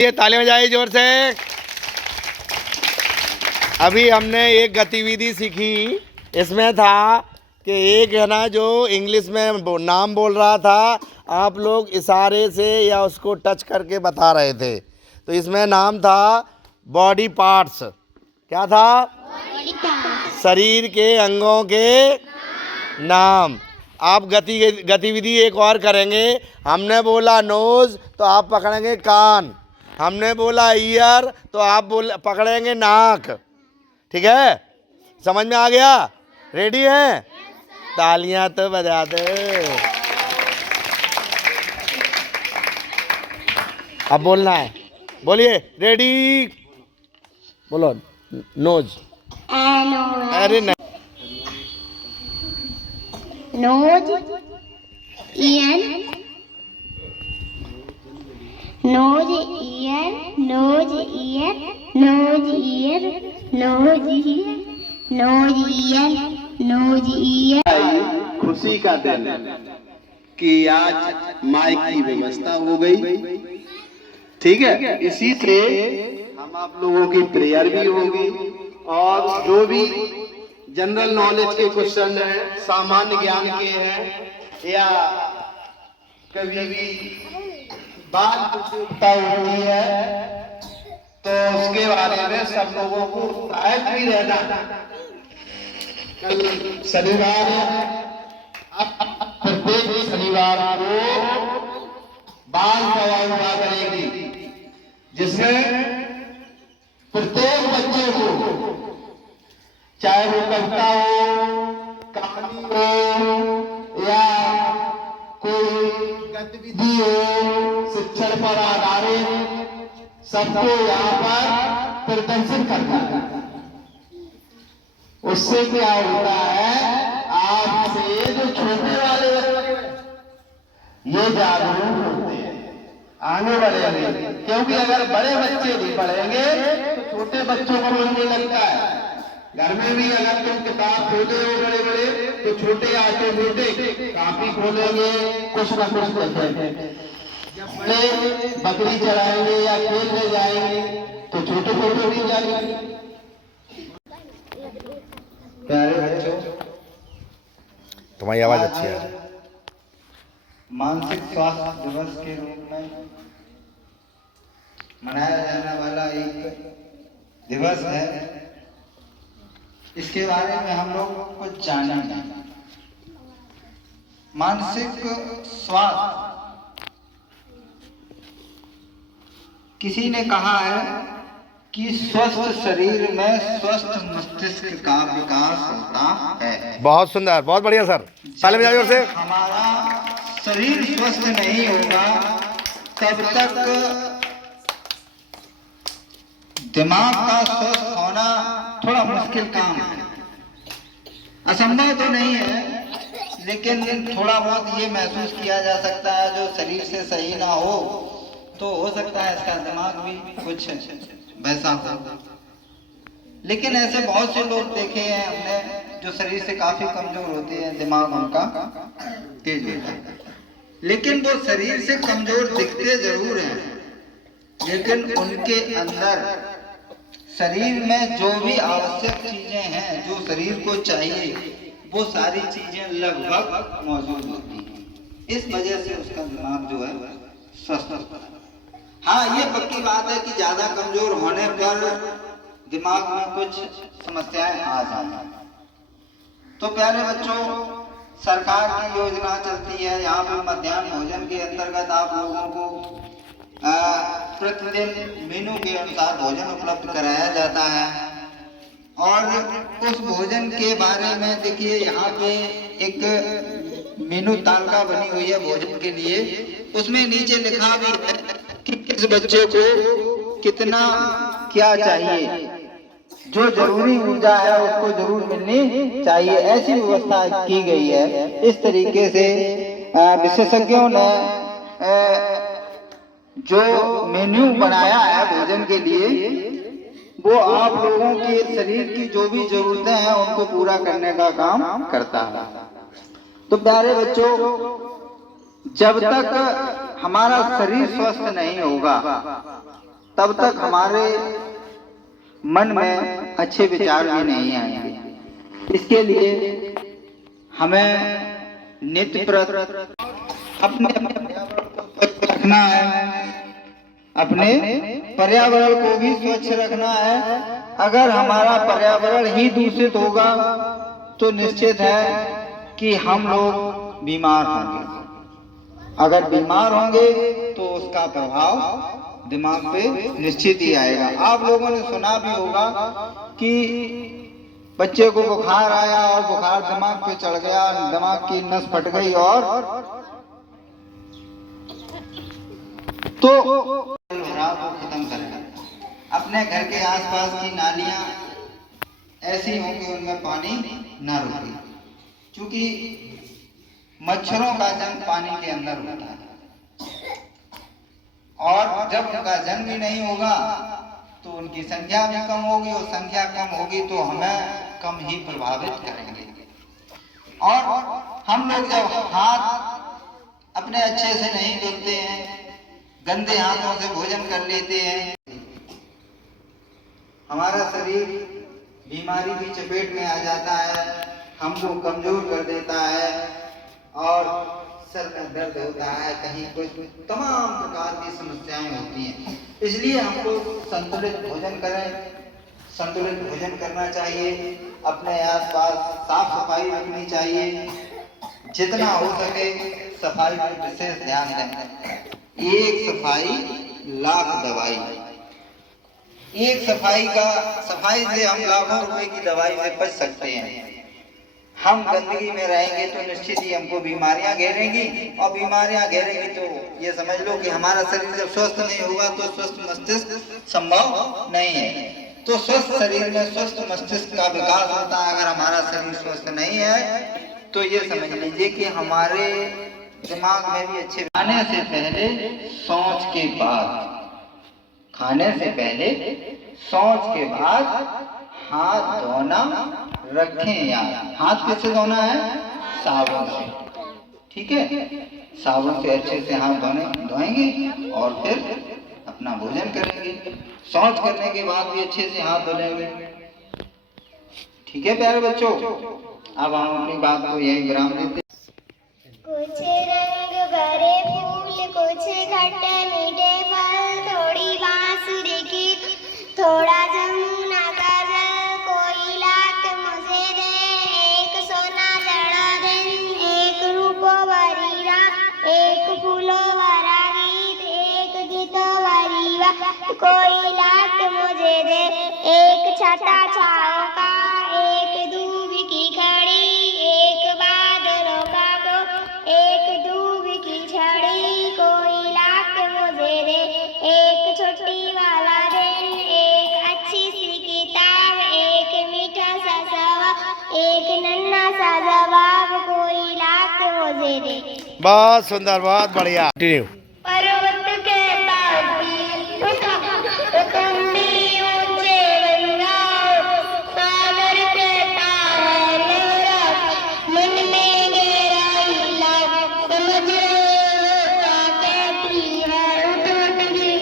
ये ताली बजाइए जोर से। अभी हमने एक गतिविधि सीखी, इसमें था कि एक है ना जो इंग्लिश में नाम बोल रहा था, आप लोग इशारे से या उसको टच करके बता रहे थे। तो इसमें नाम था बॉडी पार्ट्स। क्या था? शरीर के अंगों के नाम। आप गतिविधि एक और करेंगे। हमने बोला नोज तो आप पकड़ेंगे कान, हमने बोला ईयर तो आप पकड़ेंगे नाक। ठीक है, समझ में आ गया? रेडी हैं? तालियां तो बजा दो। अब बोलना है, बोलिए। रेडी, बोलो। नोज। अरे नहीं। Nose, ear, nose ear, nose ear, nose ear, nose ear, nose ear, nose ear. खुशी का दिन कि आज माइक की व्यवस्था हो गई। ठीक है, इसी से हम आप लोगों की प्रेयर भी होगी और जो भी जनरल नॉलेज के क्वेश्चन है, सामान्य ज्ञान के हैं या कभी भी बात प्रतियोगिता होती है तो उसके बारे में सब लोगों को उत्साहित भी रहना। कल शनिवार है, प्रत्येक शनिवार को बाल सभा हुआ करेगी, जिसमें प्रत्येक बच्चे को, चाहे वो कविता हो, कहानी हो या कोई गतिविधि हो, शिक्षण पर आधारित, सबको यहाँ पर प्रदर्शित करना है। उससे क्या होता है, आपसे जो छोटे वाले ये जागरूक होते हैं आने वाले में, क्योंकि अगर बड़े बच्चे भी पढ़ेंगे तो छोटे बच्चों को मिलने लगता है। घर में भी अगर तुम किताब खोले हो बड़े बड़े तो छोटे आते छोटे कापी खोलेंगे, कुछ न कुछ देखेंगे। जब बड़े बकरी चलाएंगे या खेलने जाएंगे तो छोटे छोटे भी जाएंगे। प्यारे बच्चों, तुम्हारी आवाज अच्छी है। मानसिक स्वास्थ्य दिवस के रूप में मनाया जाने वाला एक दिवस है। इसके बारे में हम लोग कुछ जानेंगे। मानसिक स्वास्थ्य, किसी ने कहा है कि स्वस्थ शरीर में स्वस्थ मस्तिष्क का विकास होता है। बहुत सुंदर, बहुत बढ़िया सर, ताली बजाइए जोर से। हमारा शरीर स्वस्थ नहीं होगा तब तक दिमाग का स्वस्थ होना थोड़ा मुश्किल काम है। असंभव तो नहीं है, लेकिन थोड़ा बहुत ये महसूस किया जा सकता है, जो शरीर से सही ना हो तो हो सकता है इसका दिमाग भी कुछ वैसा हो। लेकिन ऐसे बहुत से लोग देखे हैं हमने जो शरीर से काफी कमजोर होते हैं, दिमाग उनका तेज होता है, लेकिन वो शरीर से कमजोर दिखते जरूर हैं, लेकिन उनके अंदर शरीर में जो भी आवश्यक चीजें हैं, जो शरीर को चाहिए, वो सारी चीजें लगभग मौजूद होती हैं। इस वजह से उसका दिमाग जो है स्वस्थ होता है। हाँ, ये पक्की बात है कि ज्यादा कमजोर होने पर दिमाग में कुछ समस्याएं आ जाती हैं। तो प्यारे बच्चों, सरकार की योजना चलती है, यहाँ पे मध्याह्न भोजन के अंतर्गत आप लोगों को प्रतिदिन मेनू के अनुसार भोजन उपलब्ध कराया जाता है। और उस भोजन के बारे में देखिए, यहाँ पे एक मेनू तालिका बनी हुई है भोजन के लिए। उसमें नीचे लिखा भी है कि किस बच्चे को कितना क्या चाहिए, जो जरूरी ऊर्जा है उसको जरूर मिलनी चाहिए, ऐसी व्यवस्था की गई है। इस तरीके से विशेषज्ञों ने जो मेन्यू बनाया है भोजन के लिए, वो आप लोगों के शरीर की जो भी जरूरतें हैं उनको पूरा करने का काम करता है। तो प्यारे बच्चों, जब तक हमारा शरीर स्वस्थ नहीं होगा तब तक हमारे मन में अच्छे विचार भी नहीं आएंगे। इसके लिए हमें नित्य प्रति अपने पर्यावरण को स्वच्छ रखना है, अपने पर्यावरण को भी स्वच्छ रखना है। अगर हमारा पर्यावरण ही दूषित होगा तो निश्चित है कि हम लोग बीमार होंगे। अगर बीमार होंगे तो उसका प्रभाव दिमाग पे निश्चित ही आएगा। आप लोगों ने सुना भी होगा कि बच्चे को बुखार आया और बुखार दिमाग पे चढ़ गया, दिमाग की नस फट गई और तो भराव को खत्म करेगा। अपने घर के आसपास की नालियां ऐसी हों कि उनमें पानी न रुके, क्योंकि मच्छरों का जन्म पानी के अंदर होता है और जब उनका जन्म ही नहीं होगा तो उनकी संख्या भी कम होगी और संख्या कम होगी तो हमें कम ही प्रभावित करेंगे। और हम लोग जब हाथ अपने अच्छे से नहीं धोते हैं, गंदे हाथों से भोजन कर लेते हैं, हमारा शरीर बीमारी की चपेट में आ जाता है, हमको कमजोर कर देता है और सर में दर्द होता है, कहीं कुछ तमाम प्रकार की समस्याएं होती हैं। इसलिए हमको संतुलित भोजन करें, संतुलित भोजन करना चाहिए, अपने आसपास साफ सफाई रखनी चाहिए, जितना हो सके सफाई पर विशेष ध्यान दें। एक सफाई लाख दवाई। एक सफाई से हम लाखों रुपए की दवाई से बच सकते हैं। हम गंदगी में रहेंगे तो निश्चित ही हमको बीमारियां घेरेंगी और बीमारियां घेरेंगी तो ये समझ लो कि हमारा शरीर जब स्वस्थ नहीं होगा तो स्वस्थ मस्तिष्क संभव नहीं है। तो स्वस्थ शरीर में स्वस्थ मस्तिष्क का विकास होता है। अगर हमारा शरीर स्वस्थ नहीं है तो ये समझ लीजिए कि हमारे दिमाग में भी अच्छे। खाने से पहले शौच के बाद, खाने से पहले शौच के बाद हाथ धोना रखें। यार हाथ किससे धोना है? साबुन से, ठीक है। साबुन से अच्छे से हाथ धोएंगे और फिर अपना भोजन करेंगे। शौच करने के बाद भी अच्छे से हाथ धोलेंगे, ठीक है प्यारे बच्चों। अब हम अपनी बात को यही विराम देते। कुछ रंग भरे फूल, कुछ खट्टे मीठे फल, थोड़ी बांसुरी की, थोड़ा जमुना का जल, कोई लाख मुझे दे, एक सोना जड़ा दिन, एक रूपो भरी रात, एक फूलो भरा गीत, एक गीतो भरी बात, कोई लाख मुझे दे, एक छटा छाओ का, एक दूब की खड़ी, एक बादलों का गो, एक दूब की छड़ी, कोई लाख मुझे दे, एक छुट्टी वाला दिन, एक अच्छी सी किताब, एक मीठा सा सवाल, एक नन्हा सा जवाब, कोई लाख मुझे दे। बहुत सुंदर, बहुत बढ़िया। कंटिन्यू। पर्वत के ताजी तुमने ऊंचे बंगाओ, सागर के तारे लहरा, मन में गहराई लाओ, समझ लो कहती है उठ गई,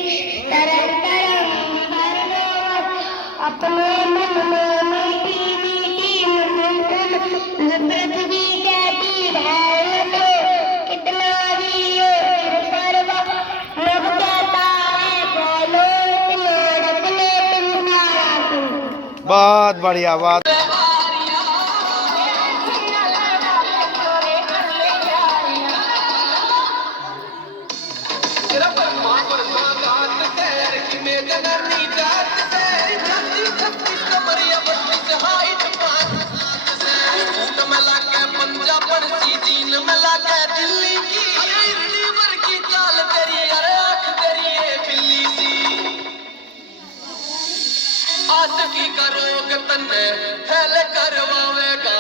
तरंग तरंग भर लो अपने मन में मीठी मीठी मुस्कुराहट, पृथ्वी कहती है लो कितना जियो परवाह, नभ कहता है बोलो इतना रखने तुम्हारा तू। बहुत बढ़िया, बहुत। की करोग तन्ने फैल करवावेगा,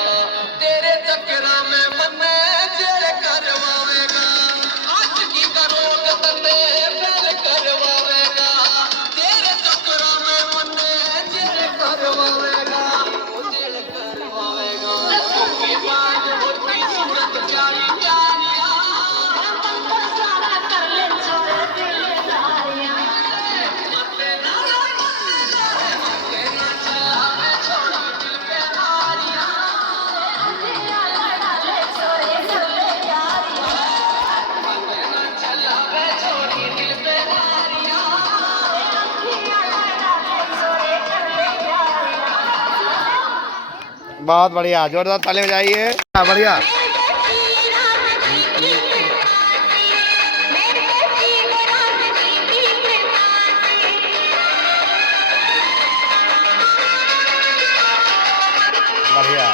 तेरे चक्रा में मन्ने जेल करवावेगा। आज की करोग तन्ने फैल करवावेगा, तेरे चक्रा में मन्ने जेल करवावेगा, जेल करवावेगा। उसके बाद होती सूरत प्यारी प्यारियां, सारा कर ले छोड़ दिल सारियां, बहुत बढ़िया, जोरदार ताली बजाइए। हाँ, बढ़िया। बढ़िया।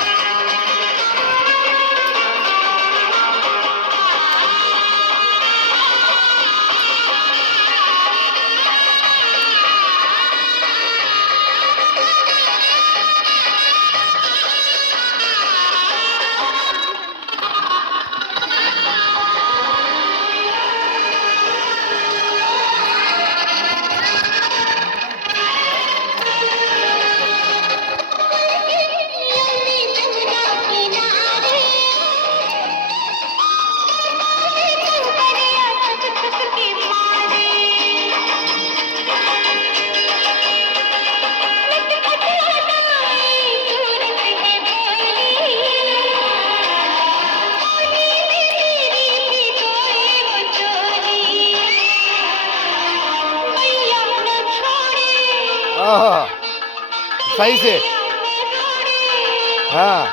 ओह, सही से। हाँ,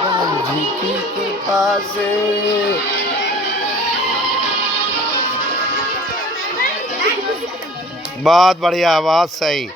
राम जी की कृपा से। बहुत बढ़िया, बहुत सही।